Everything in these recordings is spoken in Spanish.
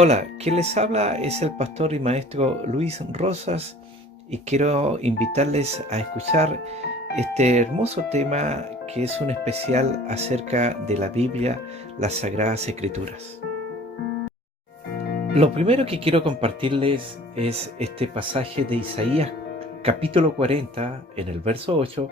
Hola, quien les habla es el pastor y maestro Luis Rosas y quiero invitarles a escuchar este hermoso tema que es un especial acerca de la Biblia, las Sagradas Escrituras. Lo primero que quiero compartirles es este pasaje de Isaías capítulo 40 en el verso 8,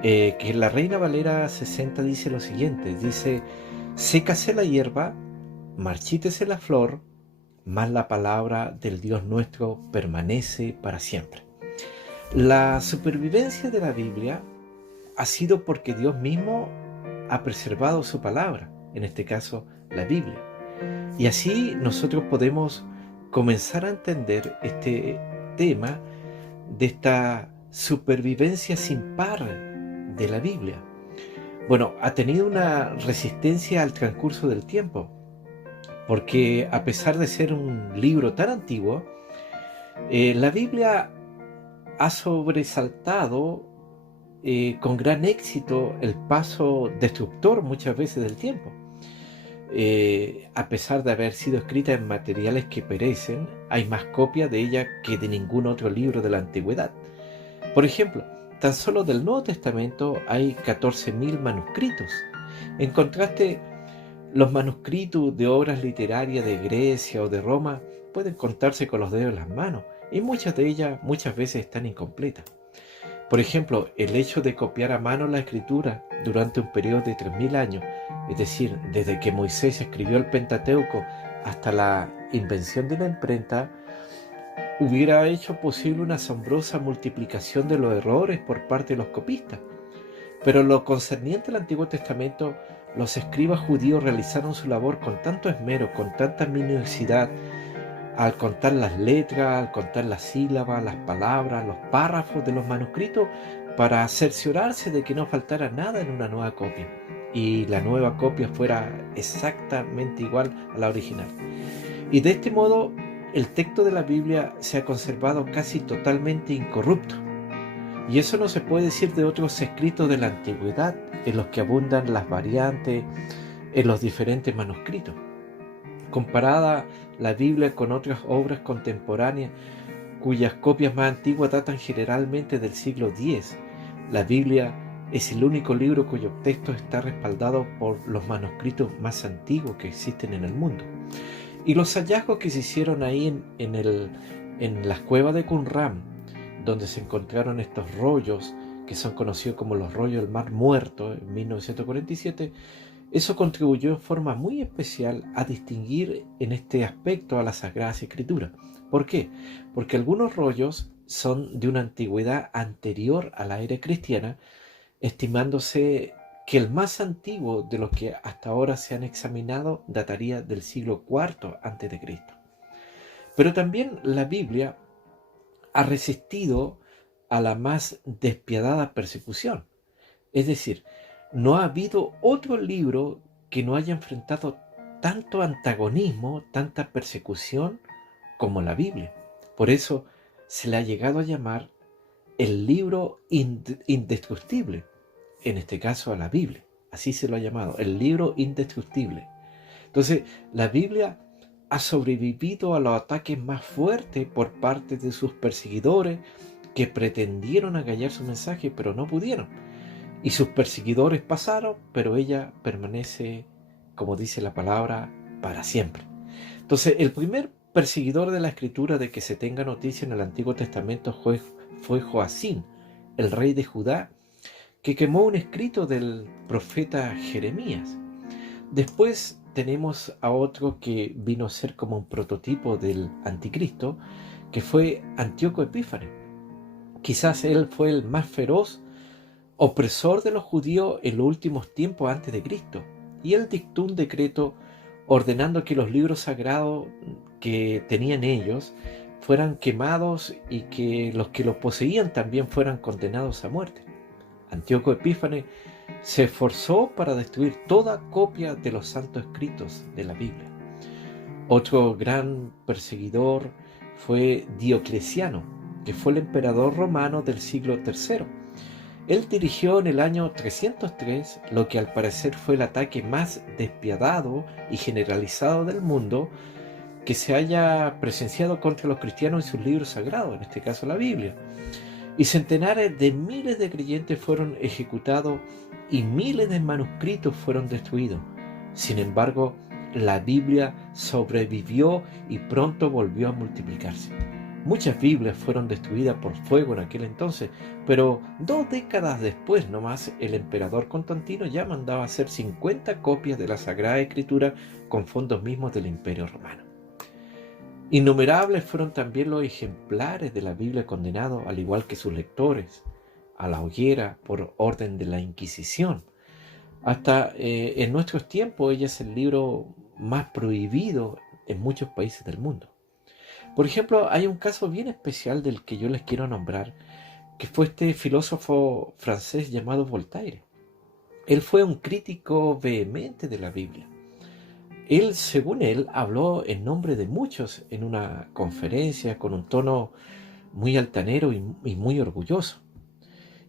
que en la Reina Valera 60 dice lo siguiente, dice: sécase la hierba, marchítese la flor, mas la palabra del Dios nuestro permanece para siempre. La supervivencia de la Biblia ha sido porque Dios mismo ha preservado su palabra, en este caso la Biblia. Y así nosotros podemos comenzar a entender este tema de esta supervivencia sin par de la Biblia. Bueno, ha tenido una resistencia al transcurso del tiempo, porque a pesar de ser un libro tan antiguo, la Biblia ha sobresaltado con gran éxito el paso destructor muchas veces del tiempo. A pesar de haber sido escrita en materiales que perecen, hay más copias de ella que de ningún otro libro de la antigüedad. Por ejemplo, tan solo del Nuevo Testamento hay 14.000 manuscritos. En contraste, los manuscritos de obras literarias de Grecia o de Roma pueden contarse con los dedos de las manos y muchas de ellas muchas veces están incompletas. Por ejemplo, el hecho de copiar a mano la escritura durante un periodo de 3.000 años, es decir, desde que Moisés escribió el Pentateuco hasta la invención de la imprenta, hubiera hecho posible una asombrosa multiplicación de los errores por parte de los copistas. Pero en lo concerniente al Antiguo Testamento, los escribas judíos realizaron su labor con tanto esmero, con tanta minuciosidad, al contar las letras, al contar las sílabas, las palabras, los párrafos de los manuscritos, para cerciorarse de que no faltara nada en una nueva copia y la nueva copia fuera exactamente igual a la original. Y de este modo, el texto de la Biblia se ha conservado casi totalmente incorrupto. Y eso no se puede decir de otros escritos de la antigüedad, en los que abundan las variantes en los diferentes manuscritos. Comparada la Biblia con otras obras contemporáneas, cuyas copias más antiguas datan generalmente del siglo X, la Biblia es el único libro cuyo texto está respaldado por los manuscritos más antiguos que existen en el mundo. Y los hallazgos que se hicieron ahí en las cuevas de Qumran, donde se encontraron estos rollos que son conocidos como los rollos del Mar Muerto en 1947, eso contribuyó en forma muy especial a distinguir en este aspecto a las Sagradas Escrituras. ¿Por qué? Porque algunos rollos son de una antigüedad anterior a la era cristiana, estimándose que el más antiguo de los que hasta ahora se han examinado dataría del siglo IV a.C. Pero también la Biblia ha resistido a la más despiadada persecución. Es decir, no ha habido otro libro que no haya enfrentado tanto antagonismo, tanta persecución como la Biblia. Por eso se le ha llegado a llamar el libro indestructible, en este caso a la Biblia. Así se lo ha llamado, el libro indestructible. Entonces, la Biblia ha sobrevivido a los ataques más fuertes por parte de sus perseguidores que pretendieron agallar su mensaje, pero no pudieron. Y sus perseguidores pasaron, pero ella permanece, como dice la palabra, para siempre. Entonces, el primer perseguidor de la escritura de que se tenga noticia en el Antiguo Testamento fue Joacim, el rey de Judá, que quemó un escrito del profeta Jeremías. Después tenemos a otro que vino a ser como un prototipo del anticristo, que fue Antíoco Epífanes. Quizás él fue el más feroz opresor de los judíos en los últimos tiempos antes de Cristo, y él dictó un decreto ordenando que los libros sagrados que tenían ellos fueran quemados y que los que los poseían también fueran condenados a muerte. Antíoco Epífanes se esforzó para destruir toda copia de los santos escritos de la Biblia. Otro gran perseguidor fue Diocleciano, que fue el emperador romano del siglo III. Él dirigió en el año 303 lo que al parecer fue el ataque más despiadado y generalizado del mundo que se haya presenciado contra los cristianos y sus libros sagrados, en este caso la Biblia. Y centenares de miles de creyentes fueron ejecutados y miles de manuscritos fueron destruidos. Sin embargo, la Biblia sobrevivió y pronto volvió a multiplicarse. Muchas Biblias fueron destruidas por fuego en aquel entonces, pero 2 décadas después nomás el emperador Constantino ya mandaba hacer 50 copias de la Sagrada Escritura con fondos mismos del Imperio Romano. Innumerables fueron también los ejemplares de la Biblia condenados, al igual que sus lectores, a la hoguera por orden de la Inquisición. Hasta en nuestros tiempos ella es el libro más prohibido en muchos países del mundo. Por ejemplo, hay un caso bien especial del que yo les quiero nombrar, que fue este filósofo francés llamado Voltaire. Él fue un crítico vehemente de la Biblia. Él, según él, habló en nombre de muchos en una conferencia con un tono muy altanero y muy orgulloso.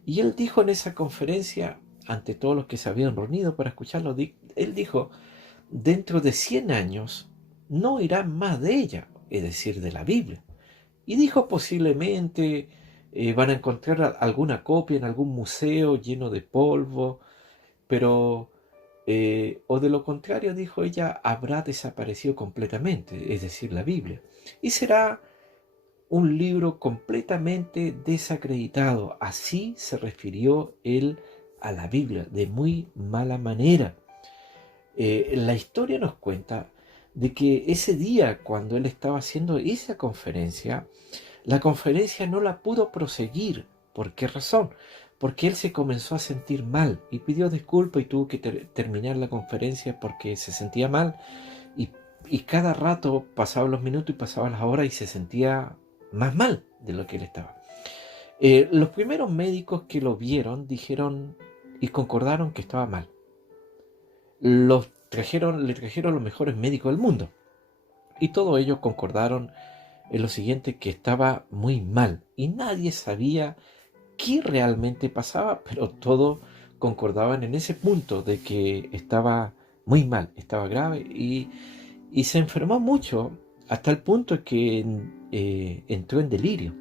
Y él dijo en esa conferencia, ante todos los que se habían reunido para escucharlo, él dijo: dentro de 100 años no irán más de ella, es decir, de la Biblia. Y dijo posiblemente van a encontrar alguna copia en algún museo lleno de polvo, pero o de lo contrario, dijo ella, habrá desaparecido completamente, es decir, la Biblia. Y será un libro completamente desacreditado. Así se refirió él a la Biblia, de muy mala manera. La historia nos cuenta de que ese día, cuando él estaba haciendo esa conferencia, la conferencia no la pudo proseguir. ¿Por qué razón? Porque él se comenzó a sentir mal y pidió disculpas y tuvo que terminar la conferencia porque se sentía mal, y cada rato pasaban los minutos y pasaban las horas y se sentía más mal de lo que él estaba. Los primeros médicos que lo vieron dijeron y concordaron que estaba mal. Le trajeron los mejores médicos del mundo y todos ellos concordaron en lo siguiente, que estaba muy mal y nadie sabía qué realmente pasaba, pero todos concordaban en ese punto de que estaba muy mal, estaba grave y se enfermó mucho hasta el punto que entró en delirio.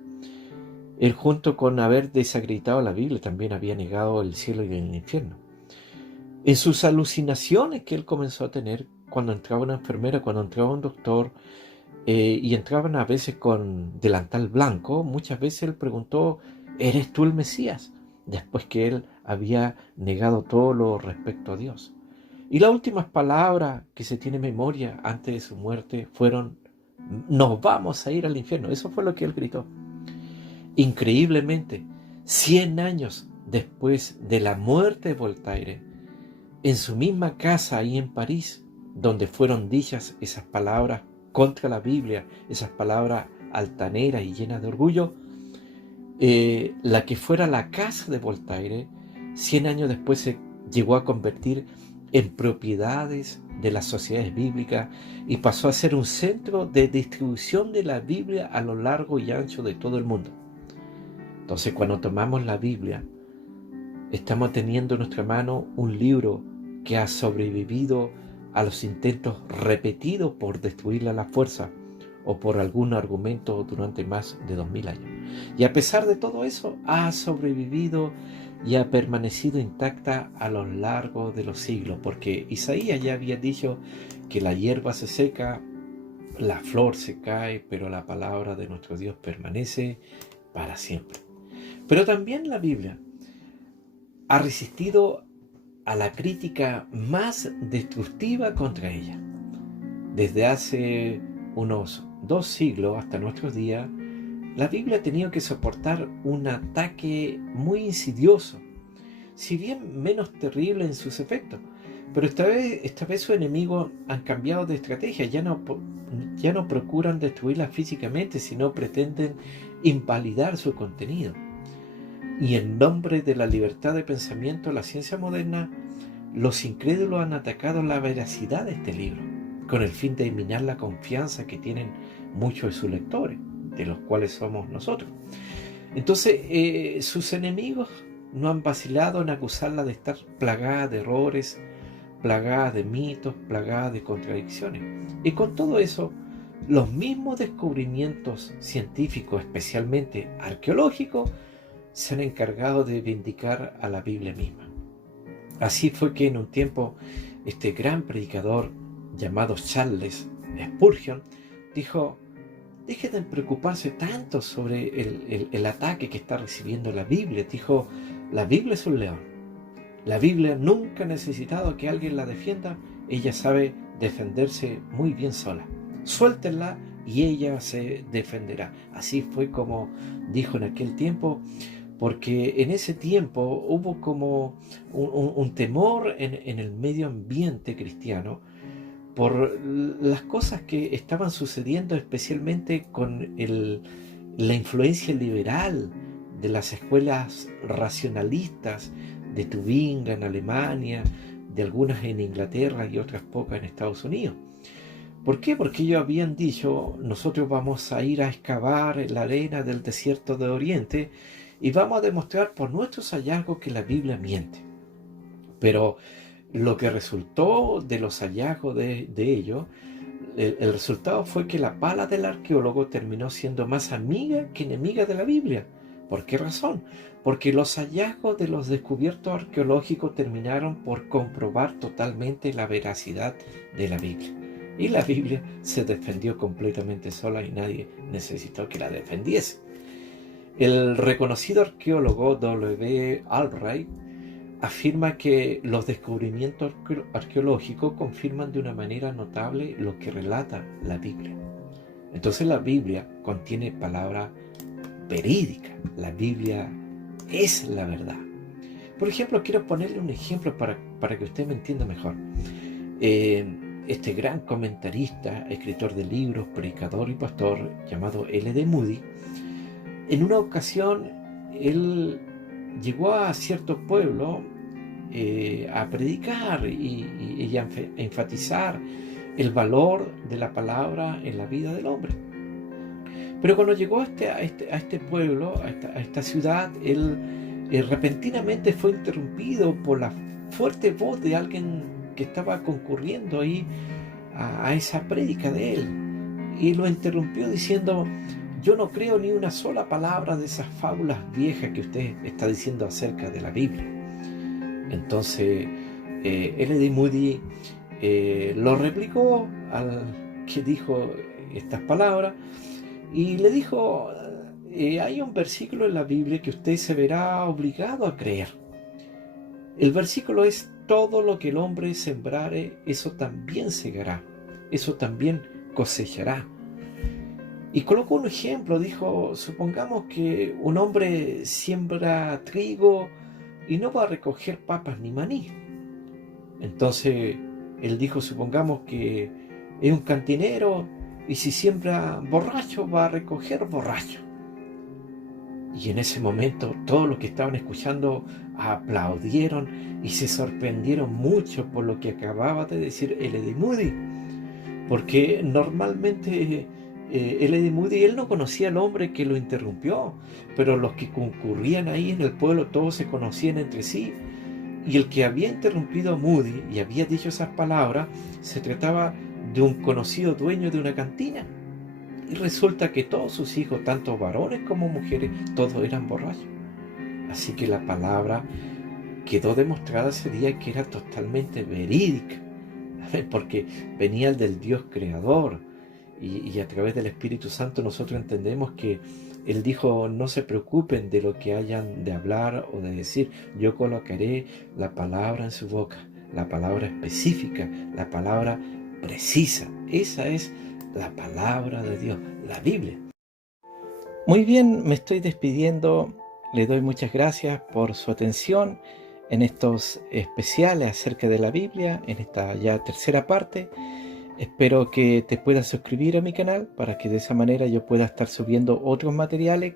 Él, junto con haber desacreditado la Biblia, también había negado el cielo y el infierno. En sus alucinaciones que él comenzó a tener cuando entraba una enfermera, cuando entraba un doctor, y entraban a veces con delantal blanco, muchas veces él preguntó: ¿eres tú el Mesías? Después que él había negado todo lo respecto a Dios. Y las últimas palabras que se tiene memoria antes de su muerte fueron: nos vamos a ir al infierno. Eso fue lo que él gritó. Increíblemente, 100 años después de la muerte de Voltaire, en su misma casa ahí en París, donde fueron dichas esas palabras contra la Biblia, esas palabras altaneras y llenas de orgullo, la que fuera la casa de Voltaire, 100 años después se llegó a convertir en propiedades de las sociedades bíblicas y pasó a ser un centro de distribución de la Biblia a lo largo y ancho de todo el mundo. Entonces, cuando tomamos la Biblia, estamos teniendo en nuestra mano un libro que ha sobrevivido a los intentos repetidos por destruirla a la fuerza o por algún argumento durante más de 2000 años. Y a pesar de todo eso, ha sobrevivido y ha permanecido intacta a lo largo de los siglos, porque Isaías ya había dicho que la hierba se seca, la flor se cae, pero la palabra de nuestro Dios permanece para siempre. Pero también la Biblia ha resistido a la crítica más destructiva contra ella. Desde hace unos 2 siglos hasta nuestros días, la Biblia ha tenido que soportar un ataque muy insidioso, si bien menos terrible en sus efectos. Pero esta vez sus enemigos han cambiado de estrategia, ya no procuran destruirla físicamente, sino pretenden invalidar su contenido. Y en nombre de la libertad de pensamiento, la ciencia moderna, los incrédulos han atacado la veracidad de este libro, con el fin de minar la confianza que tienen muchos de sus lectores, de los cuales somos nosotros. Entonces, sus enemigos no han vacilado en acusarla de estar plagada de errores, plagada de mitos, plagada de contradicciones. Y con todo eso, los mismos descubrimientos científicos, especialmente arqueológicos, se han encargado de vindicar a la Biblia misma. Así fue que en un tiempo este gran predicador llamado Charles Spurgeon dijo: dejen de preocuparse tanto sobre el ataque que está recibiendo la Biblia. Dijo: la Biblia es un león. La Biblia nunca ha necesitado que alguien la defienda. Ella sabe defenderse muy bien sola. Suéltenla y ella se defenderá. Así fue como dijo en aquel tiempo, porque en ese tiempo hubo como un temor en el medio ambiente cristiano por las cosas que estaban sucediendo, especialmente con la influencia liberal de las escuelas racionalistas de Tübingen en Alemania, de algunas en Inglaterra y otras pocas en Estados Unidos. ¿Por qué? Porque ellos habían dicho: nosotros vamos a ir a excavar en la arena del desierto de Oriente y vamos a demostrar por nuestros hallazgos que la Biblia miente. Pero lo que resultó de los hallazgos de ellos, el resultado fue que la pala del arqueólogo terminó siendo más amiga que enemiga de la Biblia. ¿Por qué razón? Porque los hallazgos de los descubiertos arqueológicos terminaron por comprobar totalmente la veracidad de la Biblia. Y la Biblia se defendió completamente sola y nadie necesitó que la defendiese. El reconocido arqueólogo W. Albright afirma que los descubrimientos arqueológicos confirman de una manera notable lo que relata la Biblia. Entonces la Biblia contiene palabra verídica. La Biblia es la verdad. Por ejemplo, quiero ponerle un ejemplo para que usted me entienda mejor. Este gran comentarista, escritor de libros, predicador y pastor llamado L.D. Moody, en una ocasión él llegó a cierto pueblo a predicar y a enfatizar el valor de la palabra en la vida del hombre. Pero cuando llegó a este pueblo, a esta ciudad, él repentinamente fue interrumpido por la fuerte voz de alguien que estaba concurriendo ahí a esa prédica de él, y lo interrumpió diciendo: yo no creo ni una sola palabra de esas fábulas viejas que usted está diciendo acerca de la Biblia. Entonces L.D. Moody lo replicó al que dijo estas palabras y le dijo: hay un versículo en la Biblia que usted se verá obligado a creer. El versículo es: todo lo que el hombre sembrare, eso también segará, eso también cosechará. Y colocó un ejemplo, dijo: supongamos que un hombre siembra trigo y no va a recoger papas ni maní. Entonces él dijo: supongamos que es un cantinero y si siembra borracho va a recoger borracho. Y en ese momento todos los que estaban escuchando aplaudieron y se sorprendieron mucho por lo que acababa de decir L.D. Moody, porque normalmente L.D. Moody, él no conocía al hombre que lo interrumpió, pero los que concurrían ahí en el pueblo todos se conocían entre sí, y el que había interrumpido a Moody y había dicho esas palabras se trataba de un conocido dueño de una cantina. Y resulta que todos sus hijos, tanto varones como mujeres, todos eran borrachos. Así que la palabra quedó demostrada ese día que era totalmente verídica, porque venía del Dios creador, y a través del Espíritu Santo nosotros entendemos que Él dijo: no se preocupen de lo que hayan de hablar o de decir, yo colocaré la palabra en su boca, la palabra específica, la palabra precisa. Esa es la palabra de Dios, la Biblia. Muy bien, me estoy despidiendo. Le doy muchas gracias por su atención en estos especiales acerca de la Biblia, en esta ya tercera parte. Espero que te puedas suscribir a mi canal para que de esa manera yo pueda estar subiendo otros materiales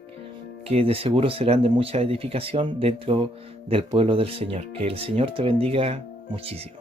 que de seguro serán de mucha edificación dentro del pueblo del Señor. Que el Señor te bendiga muchísimo.